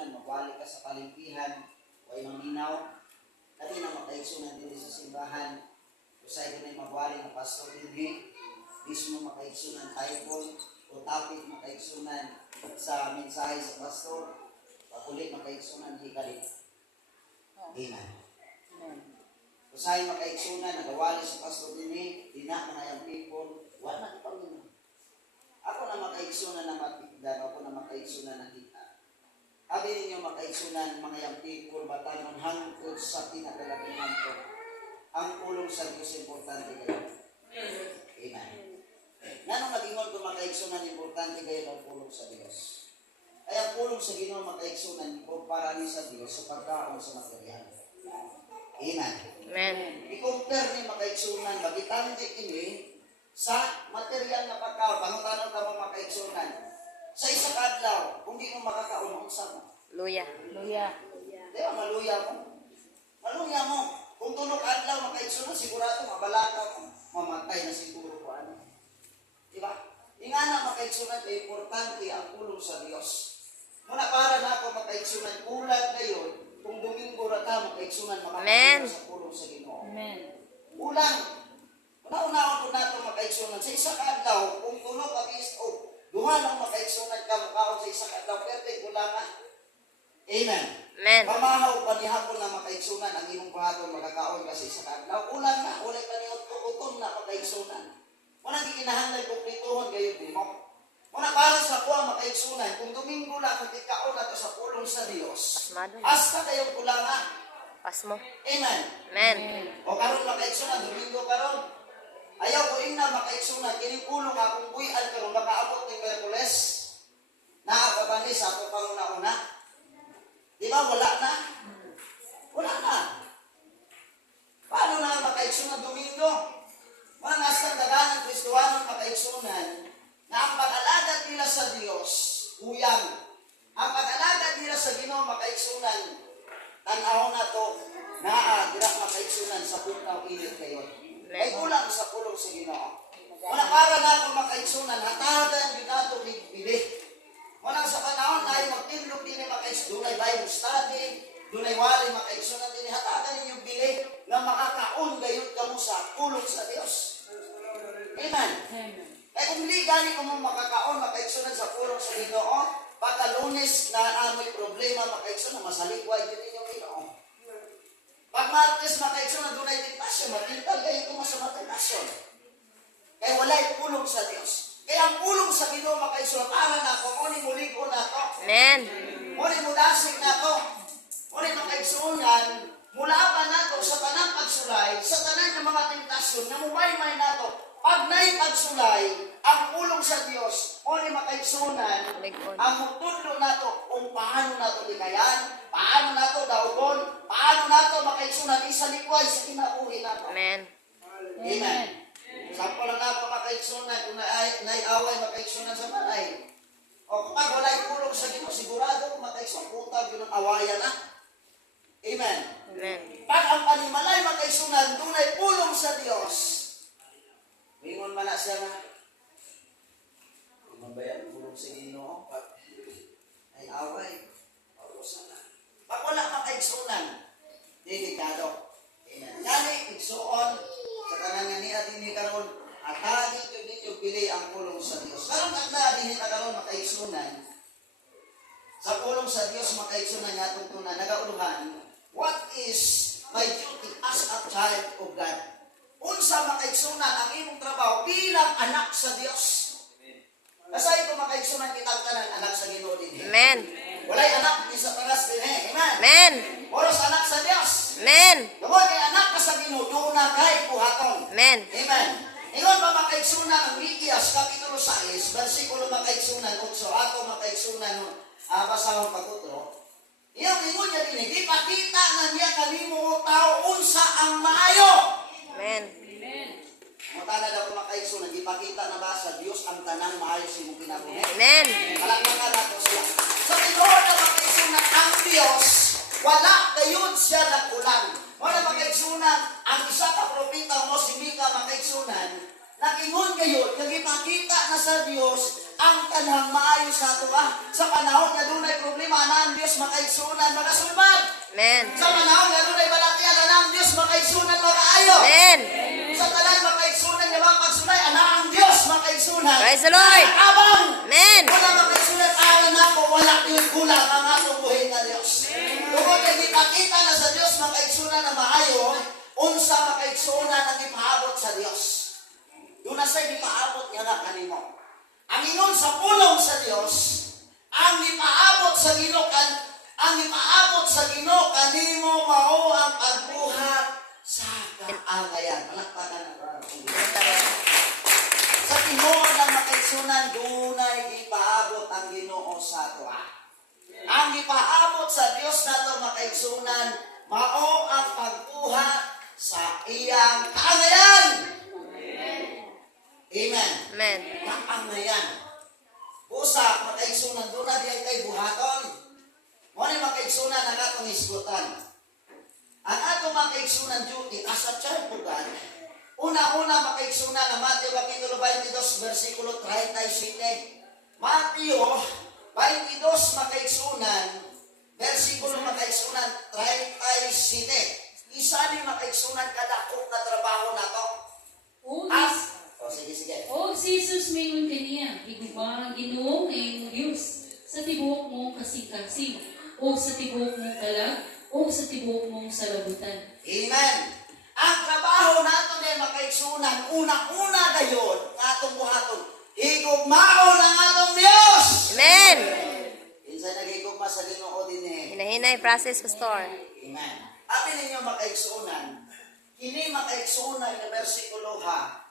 makaigsunan, mabalik ka sa kalimpihan, way maminaw, kami na makaigsunan din sa simbahan, usay ko na mabalik na pastor din, mismo makaigsunan Bible, o topic makaigsunan sa mensahe sa pastor, pakulit makaigsunan hikalit. Amen. Usay makaigsunan, nagawali sa pastor din, dinakanayang people, wala na pamina. Ako na makaigsunan na matigdan, ako na makaigsunan na kita. Sabi ninyo makaigsunan, mga young people, batangon hangtod sa pinakalakihan ko. Ang pulong sa Diyos, importante kayo. Amen. Nanong nagingon ko makaigsunan, importante kayo ang pulong sa Diyos. Ay ang pulong sa Ginoo makaigsunan, ko para ni sa Diyos sa pagkaon sa material. Amen. Amen. I-compare ni makaigsunan, magitan di kini sa material na pagkaon, pangutanong ka mo makaigsunan. Sa isang adlaw, kung di mo makakaon, sa mo. Luya. Di ba, maluya mo? Maluya mo. Kung tulog adlaw, makaigsunan, sigurado, mabalaka mo. Mamatay na siguro ko ano. Di ba? Nga na makaigsunan, importante ang pulong sa Diyos. Muna para na ako makaigsunan, kulag ngayon, kung Domingo rata, makaigsunan, makakaigsunan sa pulong sa Ginoo. Amen. Ulang. Una-unaon ko na ito makaigsunan. Sa isang adlaw, kung tulog ka o duha lang makaigsunan ka, makaon sa isang adlaw, pwede kulangan. Amen. Amen. Pamahaw panihapon na makaigsunan, ang imong buhaton makakaon ka sa isang adlaw. Ulang na, ulay panihot-uton na makaigsunan. Muna gikinahanglan kumplituhon kayo din mo. Muna para sa kuha makaigsunan, kung Domingo lang kung ikaon na ito sa pulong sa Dios, hasta kayong kulangan. Pasmo. Amen. Amen. O karon makaigsunan, Domingo karon. Ayaw ko na makaigsunan, kinipulong akong buyan karon makaabot ng Merkules. Nakakabani sa ako panguna-una. Di ba wala na? Wala na. Paano na makaigsunan Domingo? Mga nastang daganang Kristuhanon makaigsunan na ang pag-alagad nila sa Diyos, uyang. Ang pag-alagad nila sa Ginoo makaigsunan, tanaw na to, dira makaigsunan sa puntaw init kayo. Ay kulang sa pulong sa Ginoo. Wala para na akong makaigsunan, hatagan yun nato bili. Walang sa panahon na ay magtinlog din ay makaigsunan, dunay Bible study, dunay wali makaigsunan din, hatagan ninyong bili na makakaon gayon kamo sa pulong sa Diyos. Amen. Kaya kung hindi gani ko mong makakaon, makaigsunan sa pulong sa Ginoo, pagka Lunes na amoy problema, makaigsunan, masalikway din ninyong Ginoo. Pag Martes, makaigsunan, doon ay tentasyon, matintal kayo kung sa matentasyon. Kaya wala'y pulong sa Diyos. Kaya ang pulong sa Ginoo, makaigsunan, para na ako, muni muligo na ako. Amen. Muni mudasig na ako. Muni makaigsunan, mula pa na ako sa tanang pagsulay, sa tanang ng mga tentasyon, na mumay-may na ako. Pag na'y pagsulay, ang pulong sa Diyos, muni makaigsunan, ang mutudlo na ito, kung paano na ito likayan, paano na ito daugon, paano na ito makaigsunan, isa likway sa kinabuhi na ito. Amen. Amen. Sampo lang na po makaigsunan, kung naiaway makaigsunan sa balay. O kapag wala'y pulong sa Ginoo, sigurado kung makaigsunan, putag yun ang awayan na. Amen. Amen. Pag ang panimalay makaigsunan, dunay pulong sa Diyos. Mingon man na siya na, mabayan pulong sa Ginoo, pag ay away, pausan na. Pag wala makaigsunan, delikado. Amen. Ngani, igsuon, sa kanang nga niya din karon, atagin ko ninyo pili ang pulong sa Diyos. Karon agla din karon makaigsunan, sa pulong sa Diyos makaigsunan nga itong tunan, nagauluhan, what is my duty as a child of God? Unsa makaigsunan ang imong trabaho bilang anak sa Diyos. Kasay ko makaigsunan kitang tanan anak sa Ginoo din. Amen. Walay anak ni sa tagas din Amen. Amen. Oros anak sa Dios. Amen. Dugo kay anak ka sa Ginoo doona kay buhaton. Amen. Amen. Ingon pa makaigsunan ang Mikias kapitulo 6 bersikulo makaigsunan 8 ato makaigsunan basahon pagutro. Iyang ingon niya din gipakita na niya kanimo tao unsa ang maayo. Amen. Mutana daw makaigsunan, ipakita na ba sa Diyos ang tanang maayos imong kinabuhi? Amen. Palakpakan nato siya. Sa tinuod na makaigsunan ang Diyos, wala gayon siya nagkulang. Wala makaigsunan, ang isa ka propeta mo si Mika makaigsunan, nagingon gayon, kag ipakita na sa Diyos ang tanang maayo sa ato sa panahon nga dunay problema na ang Dios makaigsunan makasulbad. Amen. Sa panahon nga dunay balakyan na ang Dios makaigsunan makaayo. Amen. Sa tanan makaigsunan nga mga pagsulay ana ang Dios makaigsunan. Praise the Lord. Abang. Amen. Wala makaigsunan aron nako wala yung kulang ang atong buhay na Dios. Tungod kay kita na sa Dios makaigsunan na maayo, unsa makaigsunan ang ipaabot sa Dios. Doon na sa'y ipaabot niya na kanimo. Ang ingon sa pulong sa Dios, ang ipaabot sa Ginoo ang ipaabot sa Ginoo kanimo mao ang pagbuhat sa kaangayan. Palakpakan na para. Sa tinuod ng makaigsunan dunay ipaabot ang Ginoo sa ato. Ang ipaabot sa Dios nato makaigsunan mao ang pagbuhat sa iyang kaangayan. Amen. Amen. Kaangayan. Usa makaigsunan doon na diyan kay buhaton. Mo ni makaigsunan ang atong isgutan. Ang atong makaigsunan duty as a child of God. Una-una makaigsunan ang Mateo kapitulo 22 versikulo 37. Mateo 22 makaigsunan versikulo makaigsunan 37. Isa ni makaigsunan kadako na trabaho nato. Sige. O si Jesus mayon kaniya, higugma ang Ginoo ngayong Diyos sa tibuok mong kasing-kasing, o sa tibuok mong kalag, o sa tibuok mong salabutan. Amen. Ang trabaho nato ni makaigsunan, una-una gayon, ng atong buhaton, higugmaon ang atong Diyos. Amen. Insay nagigugma sa Ginoo din eh. Hinahinay process, Pastor. Amen. Abi ninyo makaigsunan, kini makaigsunan na bersikulo ha,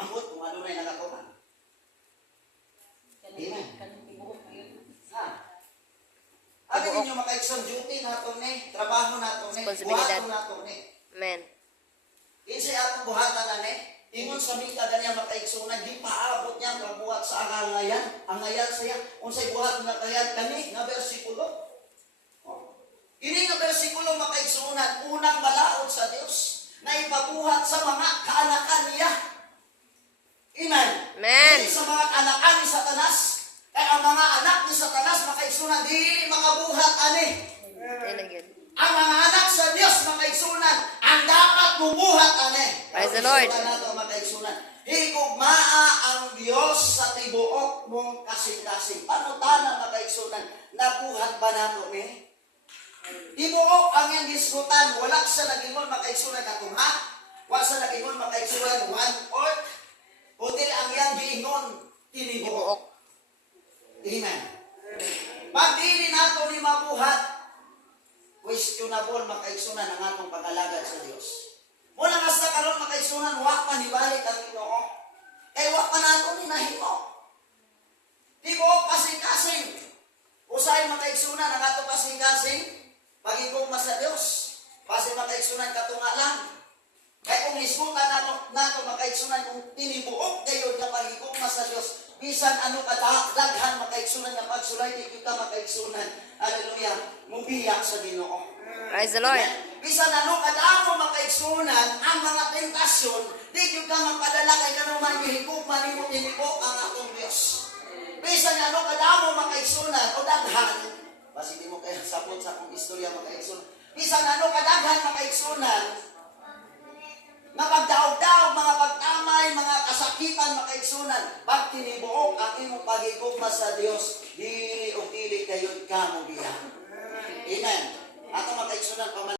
ambot kung ano na nakatuman. Amen. Ha? Abi ninyo makaigsunan, duty nato ni, trabaho nato ni, Responsibilidad. buhaton nato ni. Amen. Insay atong buhatan na ni, ingon sa mika ganyan makaigsunan, di paabot niya ang kabuhat sa angayan siya, unsay buhat na kaya kani, nga bersikulo. Ini nga bersikulo makaigsunan, unang balaod sa Dios na ipabuhat sa mga kaanakan niya. Amen. Amen. Dili sa mga kaanakan ni Satanas. Kaya ang mga anak ni Satanas makaigsunan, dili makabuhat ani. Ay, nagyan. Ang mga anak sa Dios makaigsunan, ang dapat bubuhat ani. Praise the Lord. Nato makaigsunan. Higugmaa ang Dios sa tibuok mong kasing-kasing. Paano tana makaigsunan? Nabuhat ba nato ni? Tibuok ang iyang gisgutan, wala sa nagingon makaigsunan katungha, wala sa nagingon makaigsunan one-fourth, o dili ang iyang giingon tinibuok. Tibuok. Amen. Pag dili nato ni mabuhat, questionable makaigsunan ang atong pag-alagad sa Dios. Muna nga sa karon makaigsunan, wa pa ni balik ang Ginoo. Wa pa nato ni nahimo. Tibuok kasing-kasing. Usay makaigsunan ang atong kasing-kasing. Pagigugma sa Dios, base makaigsunan katunga lang. Kaya kung isbutan nato makaigsunan kung tinibuok kayo na pagigugma sa Dios, bisan ano daghan makaigsunan na pagsulay, di kita makaigsunan. Hallelujah. Mubiyak sa Ginoo. Praise the Lord. Bisan ano kadamo makaigsunan ang mga tentasyon, di kita magpadala kay kanuman gihigugma nimo tinibuok ang atong Dios. Bisan ano kadamo makaigsunan o daghan, basi di mo kaya sapot sa akong istorya makaigsunan. Bisan ano kadaghan makaigsunan, nga pagdaog-daog, mga pagtamay, mga kasakitan makaigsunan, pag tinibuok ang imong pagigugma sa Dios, dili o dili kayo ka mo biya. Amen. Ato makaigsunan